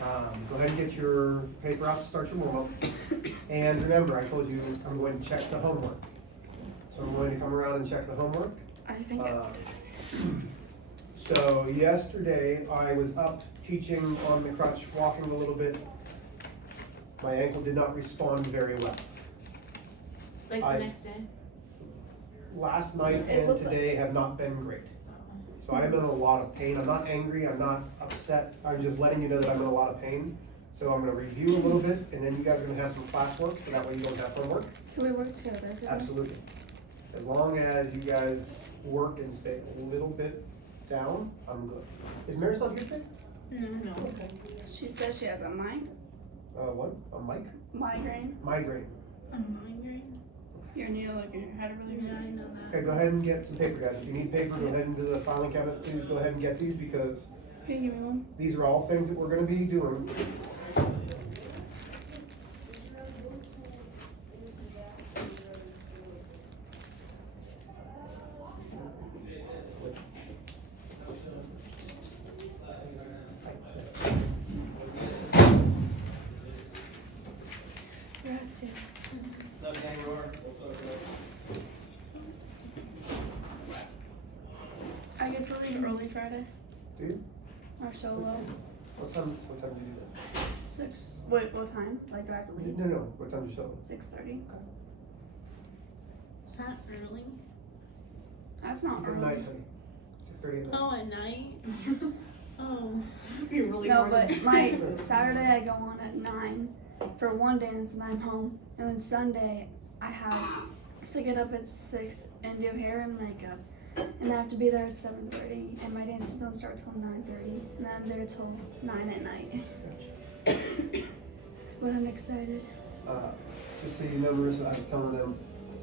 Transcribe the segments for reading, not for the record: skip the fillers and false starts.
Go ahead and get your paper out to start your warm-up. And remember, I told you I'm going to check the homework. So I'm going to come around and check the homework. I think So yesterday I was up teaching on the crutch, walking a little bit. My ankle did not respond very well. Like the next day? Last night and today have not been great. So I'm in a lot of pain. I'm not angry, I'm not upset. I'm just letting you know that I'm in a lot of pain. So I'm gonna review a little bit, and then you guys are gonna have some classwork, so that way you don't have homework. Can we work together? Absolutely. As long as you guys work and stay a little bit down, I'm good. Is Marisol here today? No. Okay. She says she has a What? A mic? migraine. Migraine. A migraine? Your knee, like your head really Yeah, I know that. Okay, go ahead and get some paper, guys. If you need paper, go ahead into the filing cabinet. Please go ahead and get these, because Can you give me one? these are all things that we're gonna be doing. Yes, yes. I get to leave early Friday. Do you? Or solo. What time do you do that? 6. Wait, what time? Like, do I have to leave? No. What time do you show? 6:30. Not early? That's not It's at early. night, honey. 6:30 at night. Oh, at night? Oh, that'd be really No, hard but to my Saturday I go on at 9 for one dance and I'm home. And then Sunday I have to get up at 6 and do hair and makeup. And I have to be there at 7:30. And my dances don't start till 9:30. And I'm there till 9 at night. But I'm excited. Just so you know, Marissa, I was telling them,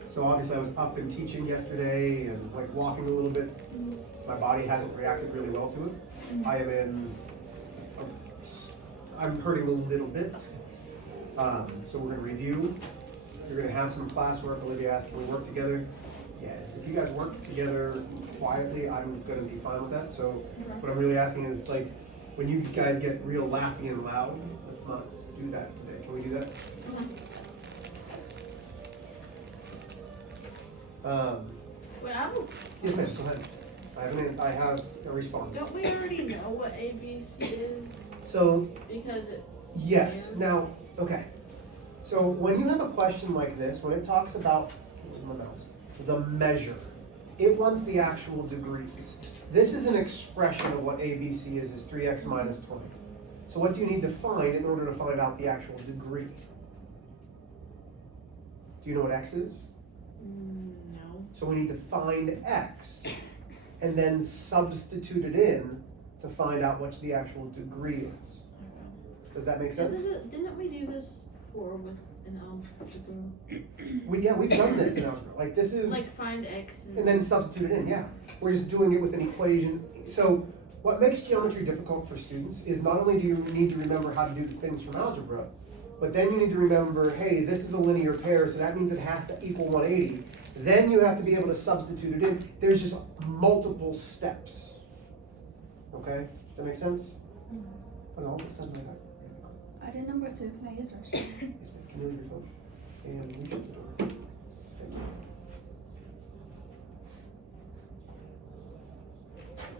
so obviously I was up and teaching yesterday and like walking a little bit. My body hasn't reacted really well to it. I am I'm hurting a little bit. So we're gonna review. You're gonna have some classwork. Olivia asked, can we work together? Yeah, if you guys work together quietly, I'm gonna be fine with that. So what I'm really asking is, like, when you guys get real laughy and loud, let's not do that today. Can we do that? Wait, I don't. Yes, ma'am, go ahead. I have a response. Don't we already know what ABC is? So, Because it's. yes, now, okay. So when you have a question like this, when it talks about, where's my mouse? The measure, it wants the actual degrees. This is an expression of what ABC is 3x minus 20. So what do you need to find in order to find out the actual degree? Do you know what x is? No. So we need to find x and then substitute it in to find out what the actual degree is. Does that make sense? Didn't we do this before with an algebra? We've done this in algebra. Like this is, Like find x and then substitute it in, yeah. We're just doing it with an equation. So what makes geometry difficult for students is not only do you need to remember how to do the things from algebra, but then you need to remember, hey, this is a linear pair, so that means it has to equal 180. Then you have to be able to substitute it in. There's just multiple steps. Okay? Does that make sense? But all of a sudden, I did number 2. Can I use yours? yes, ma'am. Can you leave your phone? And we shut the door. Thank you.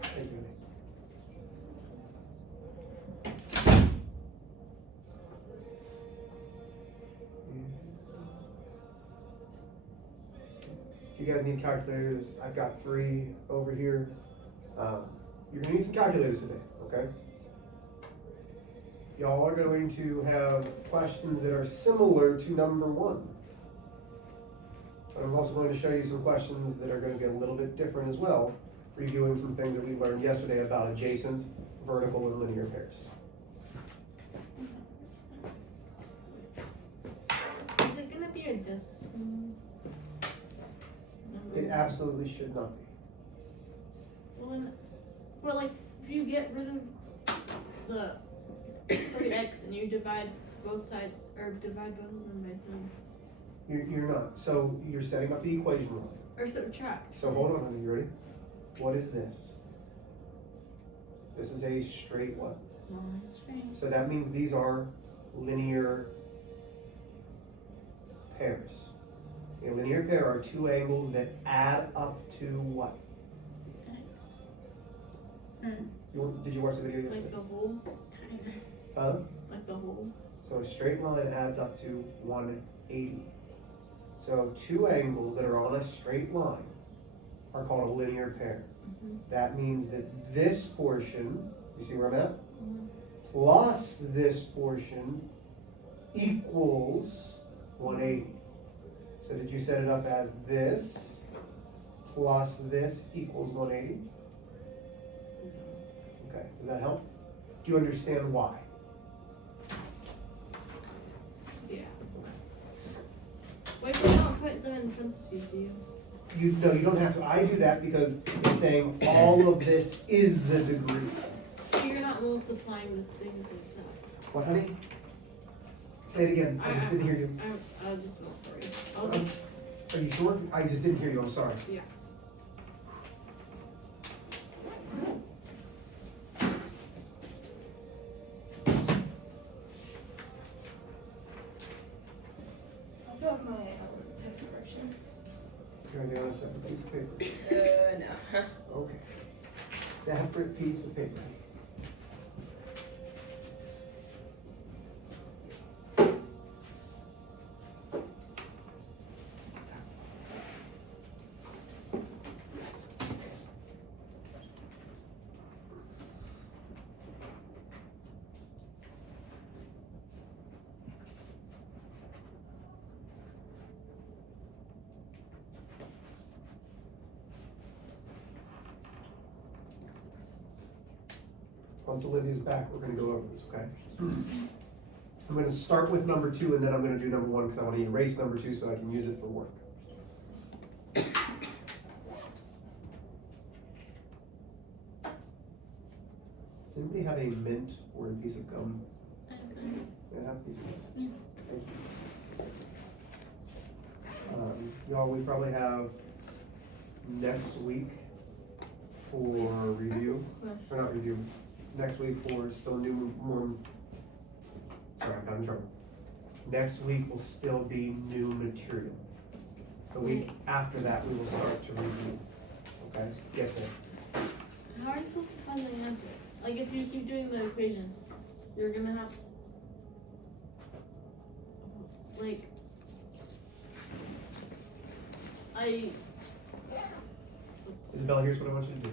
Thank you. If you guys need calculators, I've got 3 over here. You're gonna need some calculators today, okay? Y'all are going to have questions that are similar to number 1. But I'm also going to show you some questions that are going to get a little bit different as well, reviewing some things that we learned yesterday about adjacent, vertical, and linear pairs. Is it gonna be a decimal number? It absolutely should not be. Well, like, if you get rid of the 3x and you divide both sides, or divide both of them by 3. You're not. So you're setting up the equation wrong. Or subtract. So hold on, honey, you ready? What is this? This is a straight what? Line. So that means these are linear pairs. A linear pair are two angles that add up to what? Did you watch the video yesterday? Like the whole? Huh? Like the whole? So a straight line adds up to 180. So two angles that are on a straight line are called a linear pair. That means that this portion, you see where I'm at? Plus this portion equals 180. So did you set it up as this plus this equals 180? Okay, does that help? Do you understand why? Yeah. Wait, you don't put them in parentheses, do you? No, you don't have to. I do that because it's saying all of this is the degree. So you're not multiplying the things and stuff. What, honey? Say it again. I just didn't hear you. I'll just not for you. Are you sure? I just didn't hear you. I'm sorry. Yeah. Also have my test corrections. Can I get on a separate piece of paper? No. Okay. Separate piece of paper. Once Olivia's back, we're gonna go over this, okay? I'm gonna start with number 2 and then I'm gonna do number 1 because I wanna erase number 2 so I can use it for work. Does anybody have a mint or a piece of gum? Yeah, have these ones. Yeah. Thank you. Y'all, we probably have next week for review, or not review, next week for still more, sorry, I'm in trouble. Next week will still be new material. The week after that, we will start to review, okay? Yes, ma'am? How are you supposed to find the answer? Like if you keep doing the equation, you're gonna have like Isabella, here's what I want you to do.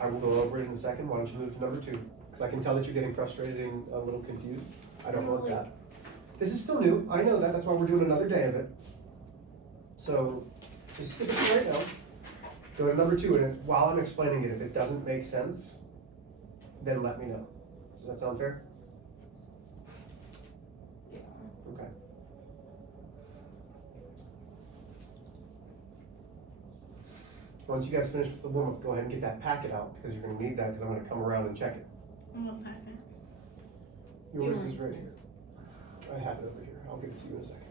I will go over it in a second. Why don't you move to number 2? Because I can tell that you're getting frustrated and a little confused. I don't want that. This is still new. I know that. That's why we're doing another day of it. So just skip it right now. Go to number 2, and while I'm explaining it, if it doesn't make sense, then let me know. Does that sound fair? Okay. Once you guys finish with the warm-up, go ahead and get that packet out because you're going to need that because I'm going to come around and check it. Yours is right here. I have it over here. I'll give it to you in a second.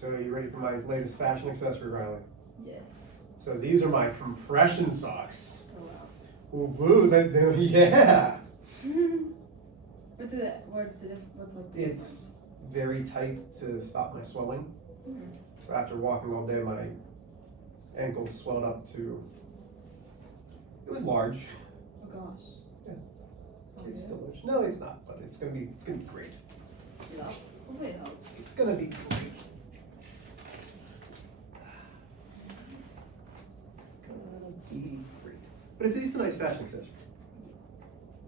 So are you ready for my latest fashion accessory, Riley? Yes. So these are my compression socks. Oh wow. Ooh, woo, yeah. What's the difference? It's very tight to stop my swelling. So after walking all day, my ankles swelled up to, it was large. Oh gosh. Yeah. It's It's still large. No, it's not, but it's gonna be great. Yeah. Hopefully it helps. It's gonna be great. It's gonna be great. But it's a nice fashion accessory.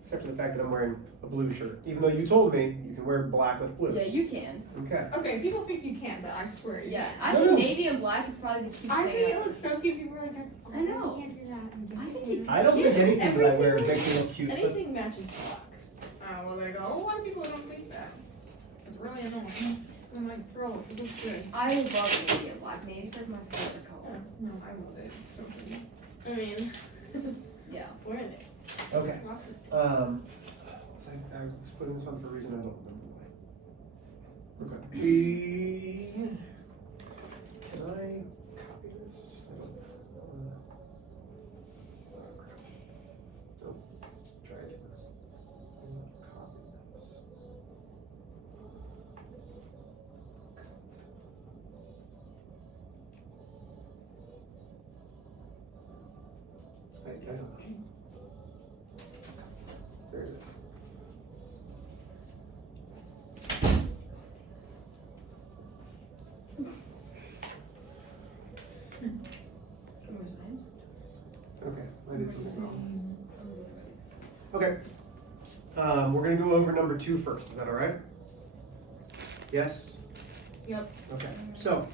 Except for the fact that I'm wearing a blue shirt. Even though you told me you can wear black with blue. Yeah, you can. Okay. Okay, people think you can, but I swear you Yeah, can't. I No, think no. navy and black is probably the cutest I thing think ever. it looks so cute. People are like, that's, I know. You can't do that. I think it's I don't think anything that I wear Everything- makes me look cute, but anything matches black. I don't know, they go, a lot of people don't think that. It's really annoying. So I'm like, bro, it looks good. I love navy and black. Navy's like my favorite color. No, I love it. It's so pretty. I mean, Yeah. wear it. okay. Rock it. I was putting this on for a reason I don't remember why. Okay. I don't know. There it is. Okay, I did something wrong. Okay. We're gonna go over number 2 first. Is that all right? Yes? Yep. Okay. So,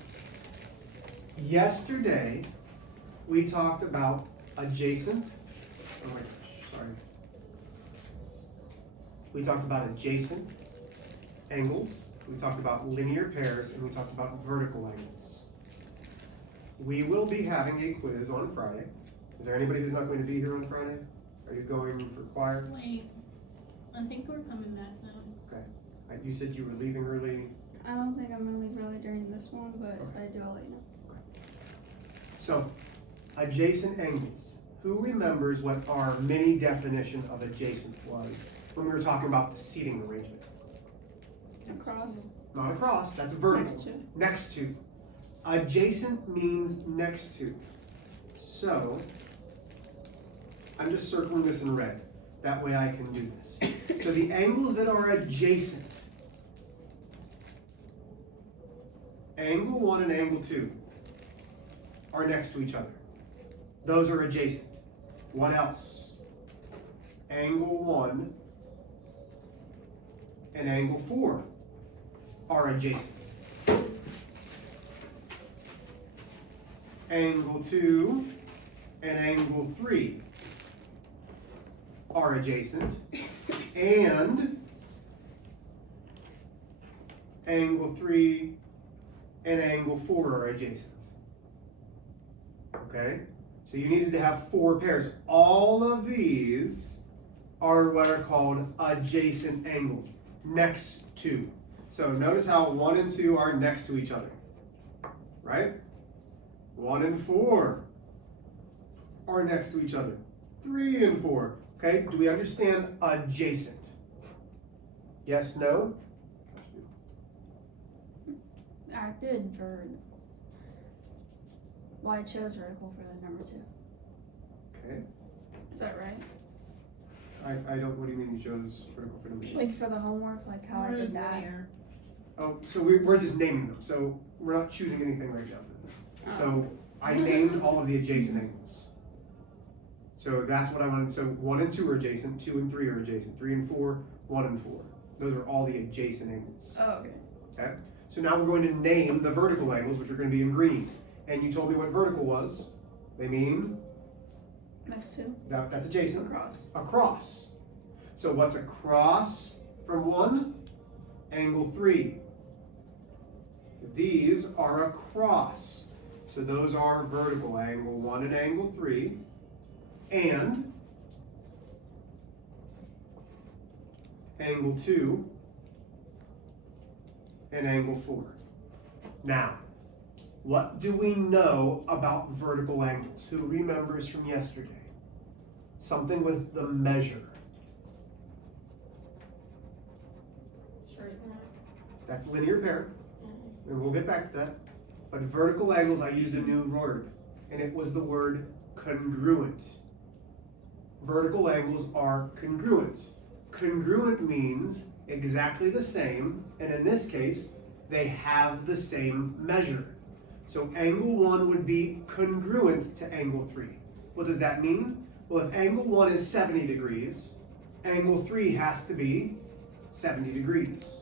yesterday we talked about adjacent. Oh my gosh, sorry. We talked about adjacent angles. We talked about linear pairs, and we talked about vertical angles. We will be having a quiz on Friday. Is there anybody who's not going to be here on Friday? Are you going for choir? Wait, I think we're coming back now. Okay. You said you were leaving early. I don't think I'm gonna leave early during this one, but if I do, I'll let you know. So, adjacent angles. Who remembers what our mini definition of adjacent was when we were talking about the seating arrangement? Across. Not across, that's vertical. Next to. Next to. Adjacent means next to. So, I'm just circling this in red. That way I can do this. So the angles that are adjacent, angle 1 and angle 2, are next to each other. Those are adjacent. What else? Angle 1 and angle 4 are adjacent. Angle 2 and angle 3 are adjacent, and angle 3 and angle 4 are adjacent. Okay? So you needed to have 4 pairs. All of these are what are called adjacent angles, next to. So notice how 1 and 2 are next to each other, right? 1 and 4 are next to each other. 3 and 4. Okay, do we understand adjacent? Yes, no? I did for. Well, I chose vertical for the number 2. Okay. Is that right? I don't, what do you mean you chose vertical for number 2? Like for the homework, like how I did that. Oh, so we're just naming them. So we're not choosing anything right now for this. So I named all of the adjacent angles. So that's what I wanted. So 1 and 2 are adjacent, 2 and 3 are adjacent, 3 and 4, 1 and 4. Those are all the adjacent angles. Oh, okay. Okay? So now we're going to name the vertical angles, which are going to be in green. And you told me what vertical was. They mean? Next to. That's adjacent. Across. Across. So what's across from 1? Angle 3. These are across. So those are vertical, angle 1 and angle 3. And angle 2 and angle 4. Now, what do we know about vertical angles? Who remembers from yesterday? Something with the measure. Straight line. That's linear pair, and we'll get back to that. But vertical angles, I used a new word, and it was the word congruent. Vertical angles are congruent. Congruent means exactly the same, and in this case, they have the same measure. So angle 1 would be congruent to angle 3. What does that mean? Well, if angle 1 is 70 degrees, angle 3 has to be 70 degrees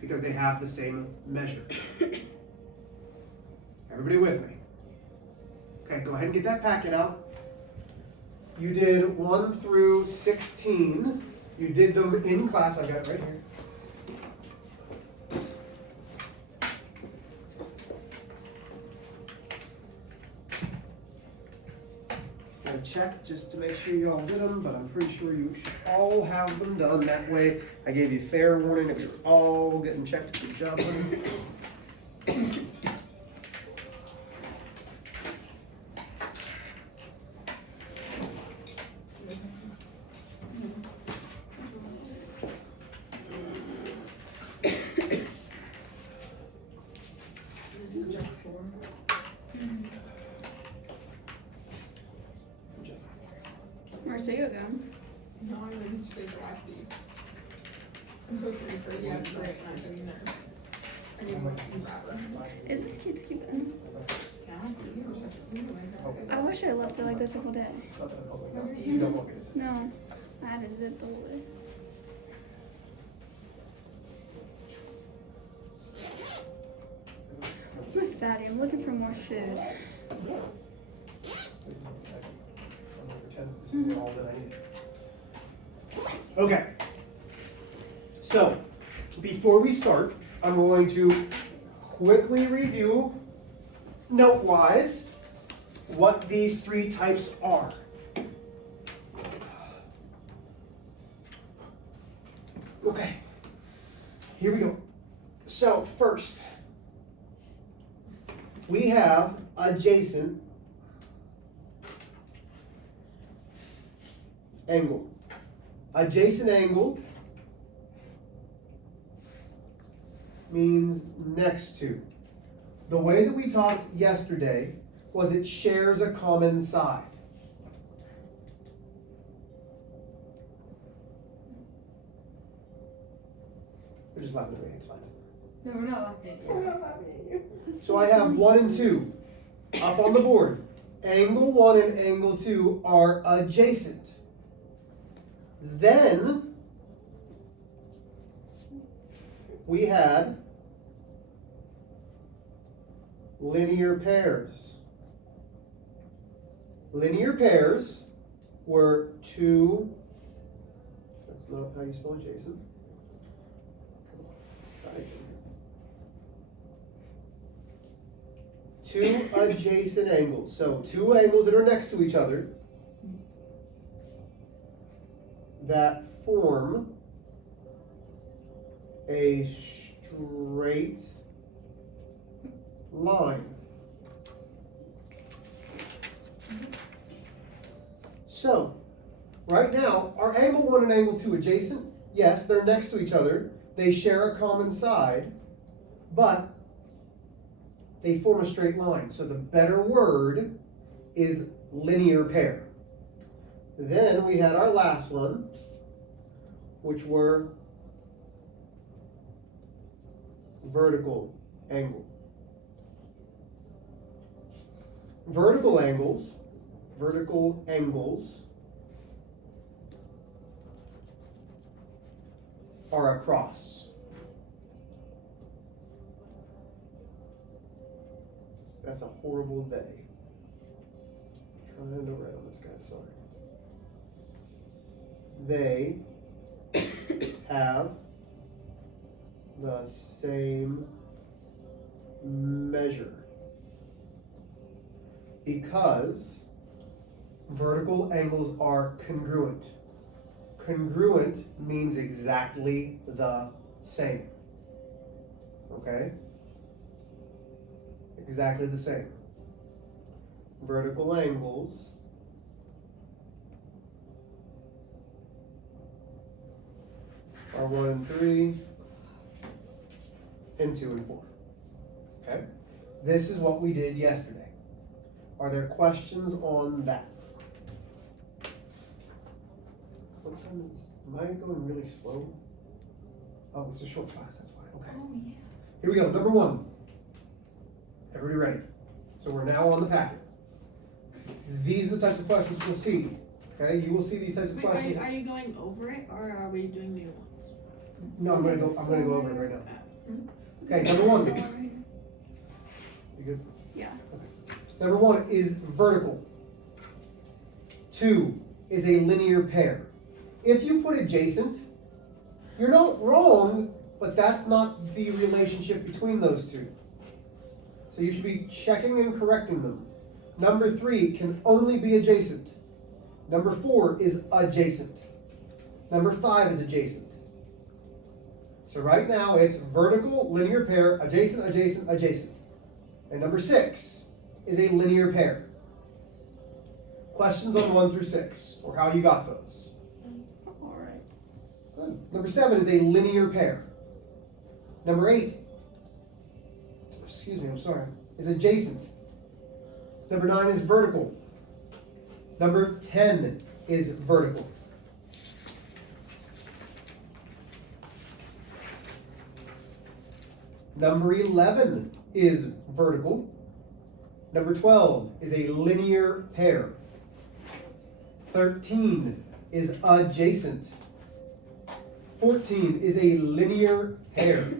because they have the same measure. Everybody with me? Okay, go ahead and get that packet out. You did 1 through 16. You did them in class. I got it right here. I checked just to make sure you all did them, but I'm pretty sure you should all have them done. That way, I gave you fair warning that we were all getting checked. Good job, honey. Good job. see you again. No, I'm gonna just stay for last piece. I'm supposed to read for the yes, right, and I said no. I need more rapper. Is this cute to keep it in? I wish I left it like this the whole day. It's not that public. No. You don't want me to say. No, I had it zipped away. I'm a fatty. I'm looking for more food. This is all that I need. Okay. So, before we start, I'm going to quickly review, note-wise, what these three types are. Okay. Here we go. So, first, we have adjacent angle. Adjacent angle means next to. The way that we talked yesterday was it shares a common side. They're just laughing at me, it's fine. No, we're not laughing at you. We're not laughing at you. So I have 1 and 2 up on the board. Angle 1 and angle 2 are adjacent. Then we had linear pairs. Linear pairs were two, that's not how you spell adjacent. Two adjacent angles. So two angles that are next to each other that form a straight line. So, right now, are angle 1 and angle 2 adjacent? Yes, they're next to each other. They share a common side, but they form a straight line. So the better word is linear pair. Then we had our last one, which were vertical angle. Vertical angles are across. That's a horrible they. Trying to write on this guy, sorry. They have the same measure because vertical angles are congruent. Congruent means exactly the same. Okay? Exactly the same. Vertical angles are 1 and 3 and 2 and 4. Okay? This is what we did yesterday. Are there questions on that? What time is, am I going really slow? Oh, it's a short class, that's why. Okay. Oh, yeah. Here we go. Number 1. Everybody ready? So we're now on the packet. These are the types of questions you'll see. Okay, you will see these types of Wait, questions. are you going over it or are we doing new ones? No, I'm gonna go over it right now. Okay, number 1. You good? Yeah. Okay. Number 1 is vertical. 2 is a linear pair. If you put adjacent, you're not wrong, but that's not the relationship between those two. So you should be checking and correcting them. Number 3 can only be adjacent. Number 4 is adjacent. Number 5 is adjacent. So right now it's vertical, linear pair, adjacent, adjacent, adjacent. And number 6 is a linear pair. Questions on 1 through 6, or how you got those. All right. Good. Number 7 is a linear pair. Number 8, excuse me, I'm sorry, is adjacent. Number 9 is vertical. Number 10 is vertical. Number 11 is vertical. Number 12 is a linear pair. 13 is adjacent. 14 is a linear pair.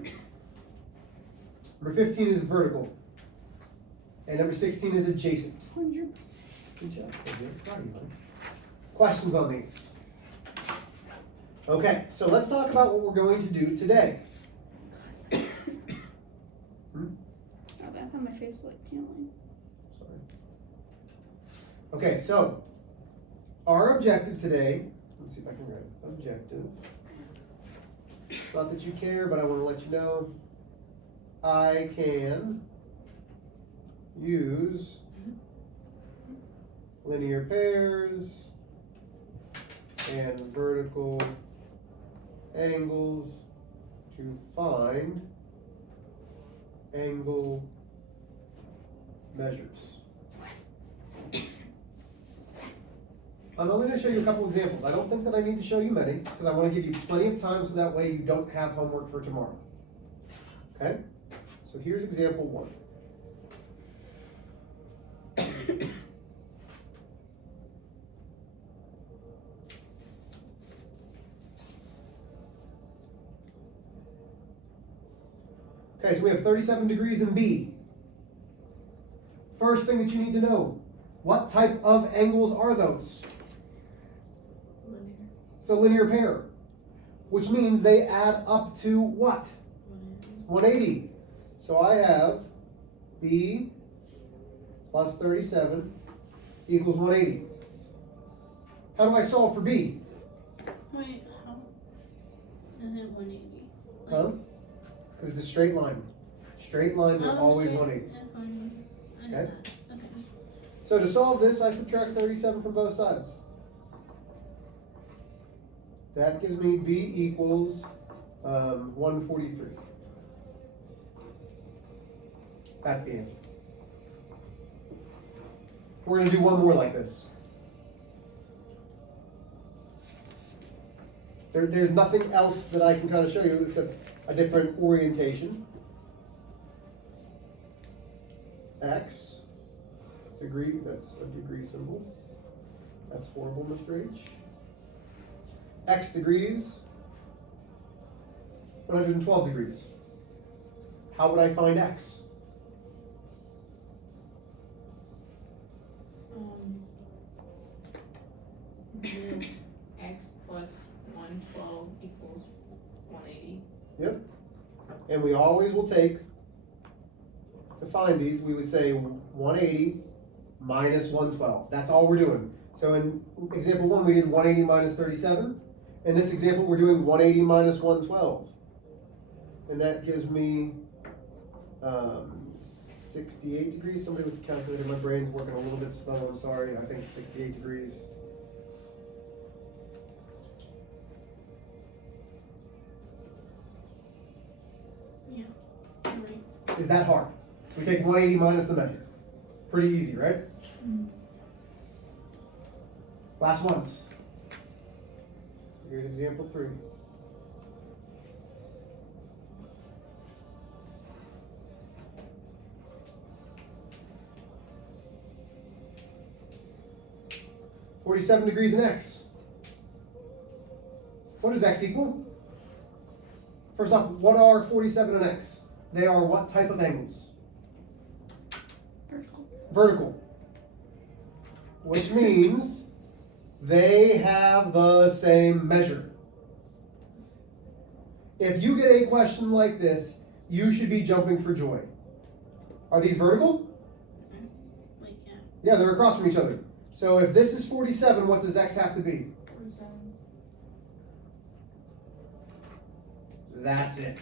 Number 15 is vertical. And number 16 is adjacent. 100%. Good job, Olivia. Proud of you, honey. Questions on these? Okay, so let's talk about what we're going to do today. Okay, I thought my face was like peeling. Sorry. Okay, so our objective today, let's see if I can write it. Objective. Not that you care, but I want to let you know I can use linear pairs and vertical angles to find angle measures. I'm only going to show you a couple examples. I don't think that I need to show you many because I want to give you plenty of time so that way you don't have homework for tomorrow. Okay? So here's example 1. Okay, so we have 37 degrees in B. First thing that you need to know, what type of angles are those? Linear. It's a linear pair, which means they add up to what? 180. So I have B plus 37 equals 180. How do I solve for B? Wait, how is it 180? Huh? Because it's a straight line. Straight lines are always straight- 180. That's 180. I know Okay. that. Okay. So to solve this, I subtract 37 from both sides. That gives me B equals 143. That's the answer. We're going to do one more like this. There's nothing else that I can kind of show you except a different orientation. X, degree, that's a degree symbol. That's horrible, Mr. H. X degrees, 112 degrees. How would I find X? Do X plus 112 equals 180. Yep. And we always will take, to find these, we would say 180 minus 112. That's all we're doing. So in example 1, we did 180 minus 37. In this example, we're doing 180 minus 112. And that gives me 68 degrees. Somebody with the calculator, my brain's working a little bit slow, I'm sorry. I think it's 68 degrees. Yeah. Right. Is that hard? So we take 180 minus the measure. Pretty easy, right? Last ones. Here's example 3. (47 degrees in X). What does X equal? First off, what are 47 and X? They are what type of angles? Vertical. Vertical. Which means they have the same measure. If you get a question like this, you should be jumping for joy. Are these vertical? Like, yeah. Yeah, they're across from each other. So if this is 47, what does X have to be? 47. That's it.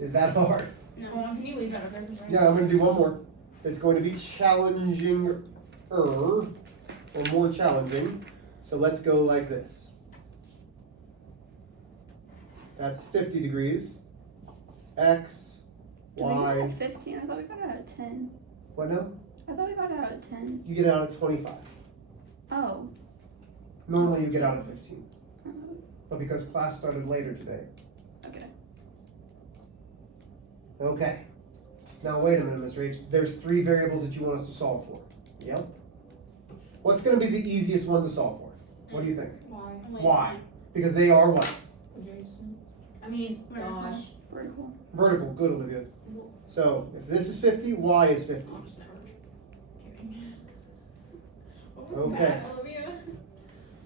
Is that hard? Hold on, can you leave that up there? Yeah, I'm going to do one more. It's going to be challenging or more challenging. So let's go like this. That's 50 degrees. X, Did we get Y. out of 15? I thought we got out of 10. What now? I thought we got out of 10. You get out at 25. Oh. Normally you get out at 15, Uh, but because class started later today. okay. Okay. Now wait a minute, Mr. H. There's 3 variables that you want us to solve for. Yep. What's going to be the easiest one to solve for? What do you think? Why? Why? Because they are what? Adjacent. I mean, Gosh. Vertical. Vertical. Good, Olivia. So if this is 50, y is 50. I'll just never. Kidding. Okay. Bad, Olivia.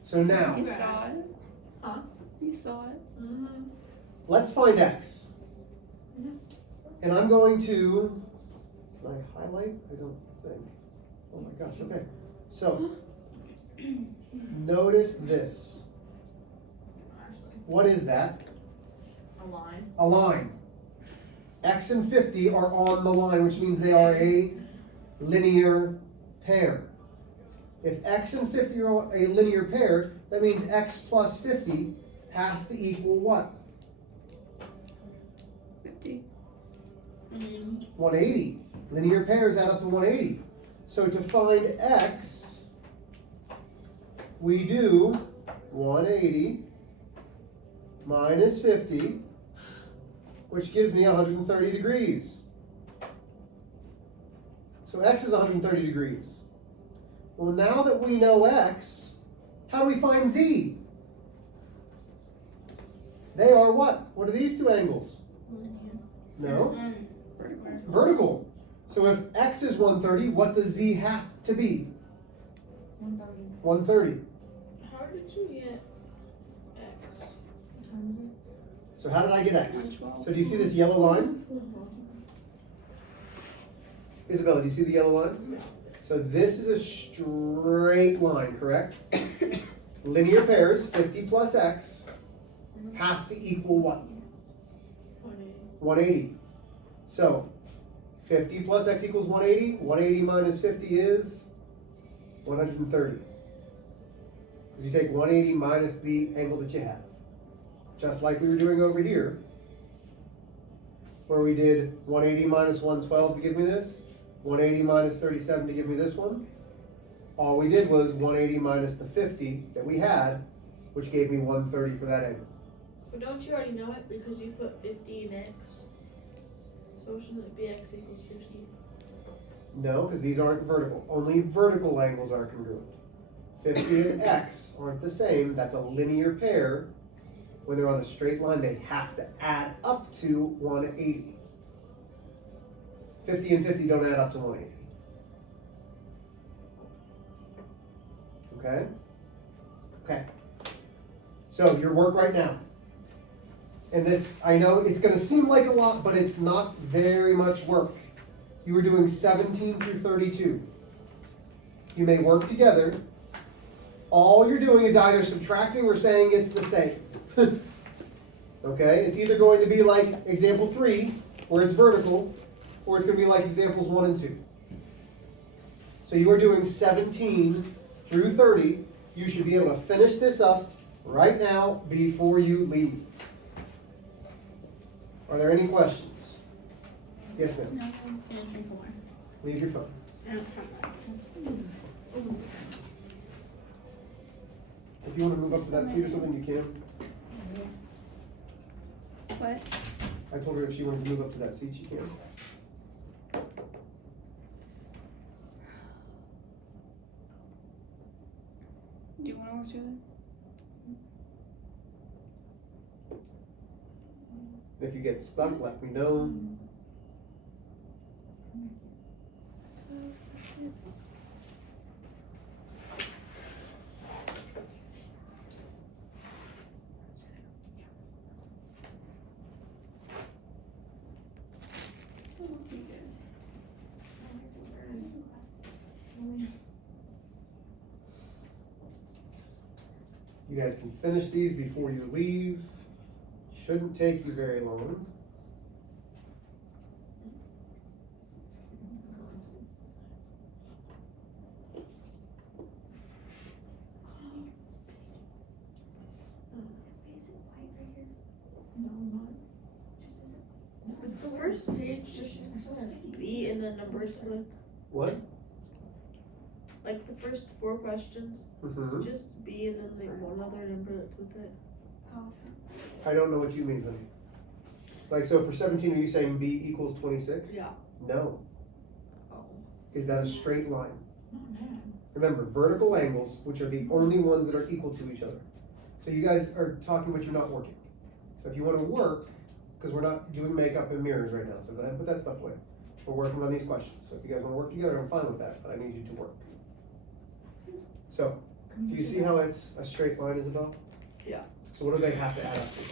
So now, You saw it. Huh? You saw it. Mm-hmm. let's find x. Mhm. And I'm going to, can I highlight? I don't think. Oh my gosh, okay. So, notice this. Actually, What is that? a line. A line. X and 50 are on the line, which means they are a linear pair. If x and 50 are a linear pair, that means x plus 50 has to equal what? 50. 180. Linear pairs add up to 180. So to find x, we do 180 minus 50, which gives me 130 degrees. So x is 130 degrees. Well, now that we know x, how do we find z? They are what? What are these 2 angles? No? Vertical. Vertical. So if x is 130, what does z have to be? 130. 130. how did you get X? Times it. So how did I get x? 112. So do you see this yellow line? Isabella, do you see the yellow line? So this is a straight line, correct? Linear pairs, 50 plus x, have to equal what? 180. So 50 plus x equals 180. 180 minus 50 is 130. Because you take 180 minus the angle that you have. Just like we were doing over here, where we did 180 minus 112 to give me this, 180 minus 37 to give me this one. All we did was 180 minus the 50 that we had, which gave me 130 for that angle. But don't you already know it because you put 50 in X? So shouldn't it be X equals 50? No, because these aren't vertical. Only vertical angles are congruent. 50 and x aren't the same. That's a linear pair. When they're on a straight line, they have to add up to 180. 50 and 50 don't add up to 180. Okay? Okay. So your work right now. And this, I know it's going to seem like a lot, but it's not very much work. You were doing 17 through 32. You may work together. All you're doing is either subtracting or saying it's the same. Okay? It's either going to be like example 3, where it's vertical, or it's going to be like examples 1 and 2. So you are doing 17 through 30. You should be able to finish this up right now before you leave. Are there any questions? Yes, ma'am. No, can't drink more. Leave your phone. I don't have If you want to move up to that seat or something, you can. What? I told her if she wanted to move up to that seat, she can. Do you want to work together? If you get stuck, let me know. You guys can finish these before you leave. Shouldn't take you very long. No, it's not. Is the first page just B and then numbers with? What? Like the first 4 questions, Mhm. just B and then say one other number that's with it. Oh, I don't know what you mean, honey. Like, so for 17, are you saying B equals 26? Yeah. No. Oh. Is that a straight line? Oh, man. Remember, vertical angles, which are the only ones that are equal to each other. So you guys are talking, but you're not working. So if you want to work, because we're not doing makeup and mirrors right now, so go ahead and put that stuff away. We're working on these questions. So if you guys want to work together, I'm fine with that, but I need you to work. So, do you see how it's a straight line, Isabel? Yeah. So what do they have to add up to?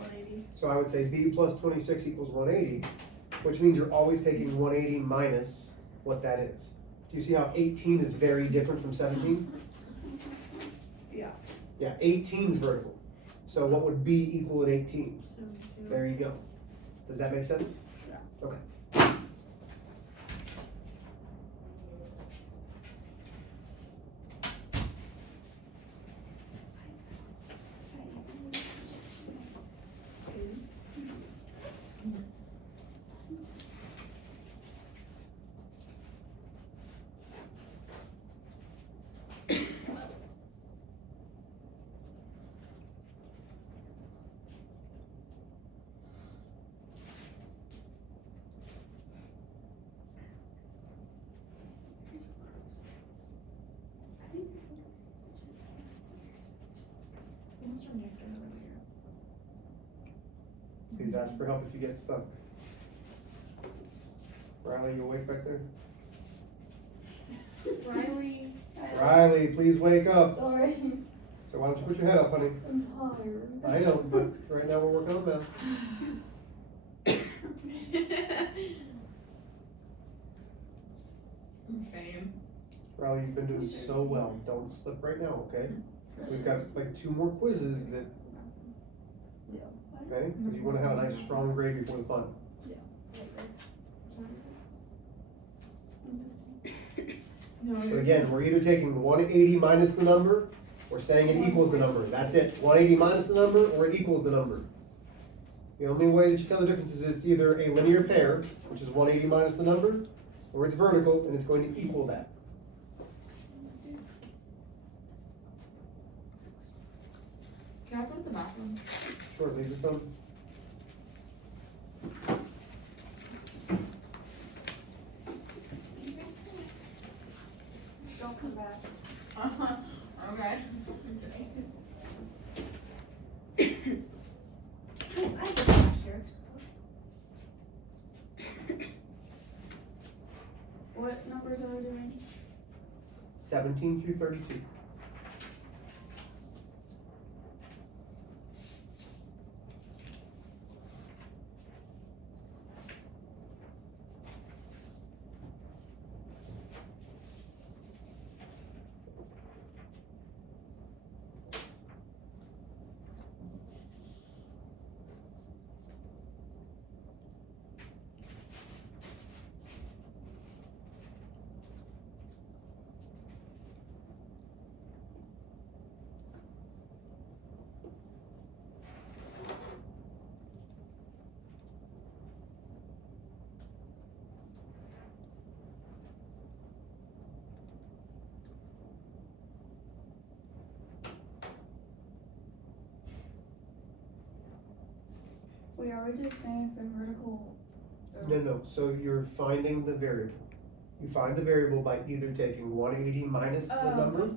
180. So I would say B plus 26 equals 180, which means you're always taking 180 minus what that is. Do you see how 18 is very different from 17? Yeah. Yeah, 18 is vertical. So what would B equal at 18? 72. There you go. Does that make sense? Yeah. Okay. What's from after earlier? Please ask for help if you get stuck. Riley, you awake back there? Riley. Riley, please wake up. Sorry. So why don't you put your head up, honey? I'm tired. I know, but right now we're working on math. Same. Riley, you've been doing so well. Don't slip right now, okay? We've got like 2 more quizzes that, okay? Because you want to have a nice strong grade before the final. No, But again, we're either taking 180 minus the number, or saying it equals the number. That's it. 180 minus the number, or it equals the number. The only way that you tell the difference is it's either a linear pair, which is 180 minus the number, or it's vertical, and it's going to equal that. Can I go to the bathroom? Sure, leave your phone. Don't come back. Okay. Oh, I have a back here. It's what numbers are we doing? 17 through 32. Wait, are we just saying if they're vertical? No, so you're finding the variable. You find the variable by either taking 180 minus the Oh, number, okay.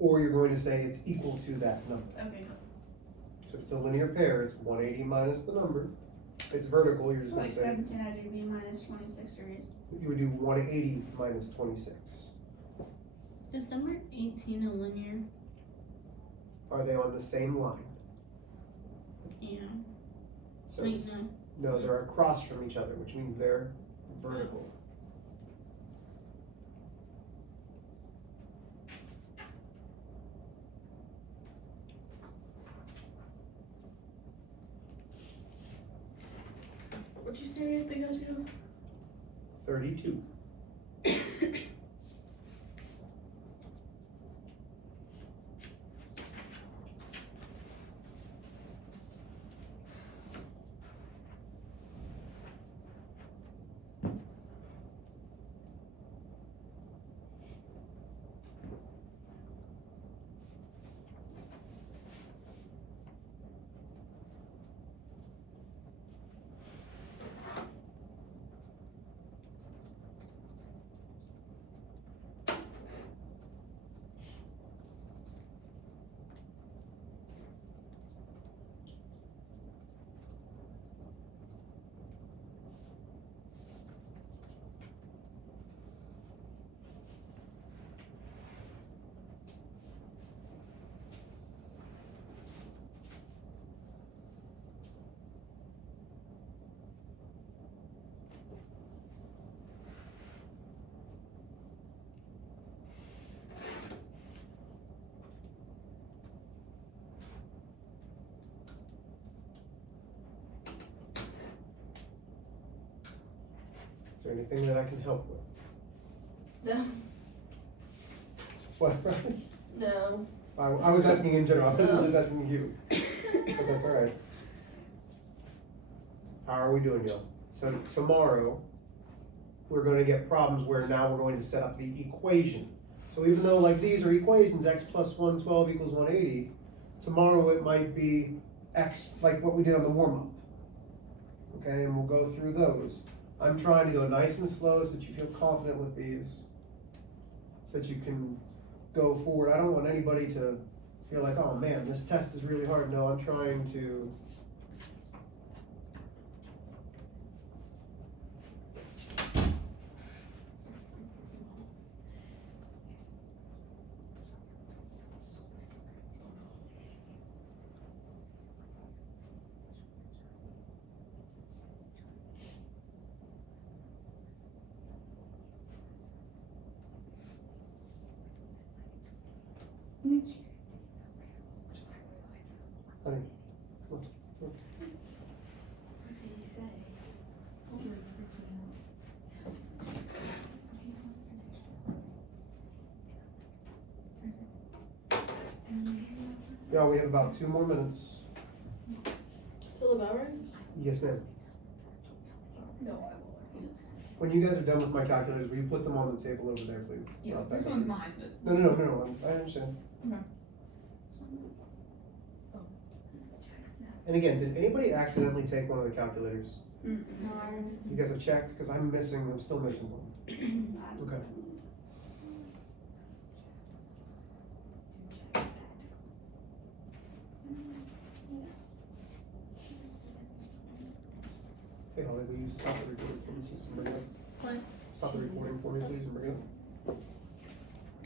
or you're going to say it's equal to that number. Okay. So if it's a linear pair, it's 180 minus the number. If it's vertical, you're just So going like to say, 17, I do B minus 26 degrees. you would do 180 minus 26. Is number 18 a linear? Are they on the same line? Yeah. So Wait, it's- no. no, they're across from each other, which means they're vertical. What'd you say we have to go to? 32. Is there anything that I can help with? No. What? No. I was asking in general, I wasn't just asking you. But that's alright. How are we doing, y'all? So tomorrow, we're gonna get problems where now we're going to set up the equation. So even though like these are equations, x plus 112 equals 180, tomorrow it might be x, like what we did on the warm-up. Okay, and we'll go through those. I'm trying to go nice and slow so that you feel confident with these, so that you can go forward. I don't want anybody to feel like, oh man, this test is really hard. No, I'm trying to honey, come on. What did he say? Yeah, we have about 2 more minutes. Till the hour? Yes, ma'am. No, I won't. When you guys are done with my calculators, will you put them on the table over there, please? Yeah, Not this back one's up. mine, but. No, I understand. Okay. And again, did anybody accidentally take one of the calculators? No. You guys have checked, because I'm still missing one. Okay. Hey, Holly, will you stop the recording for me, please, and bring it up? What? Stop the recording for me, please, and bring it up.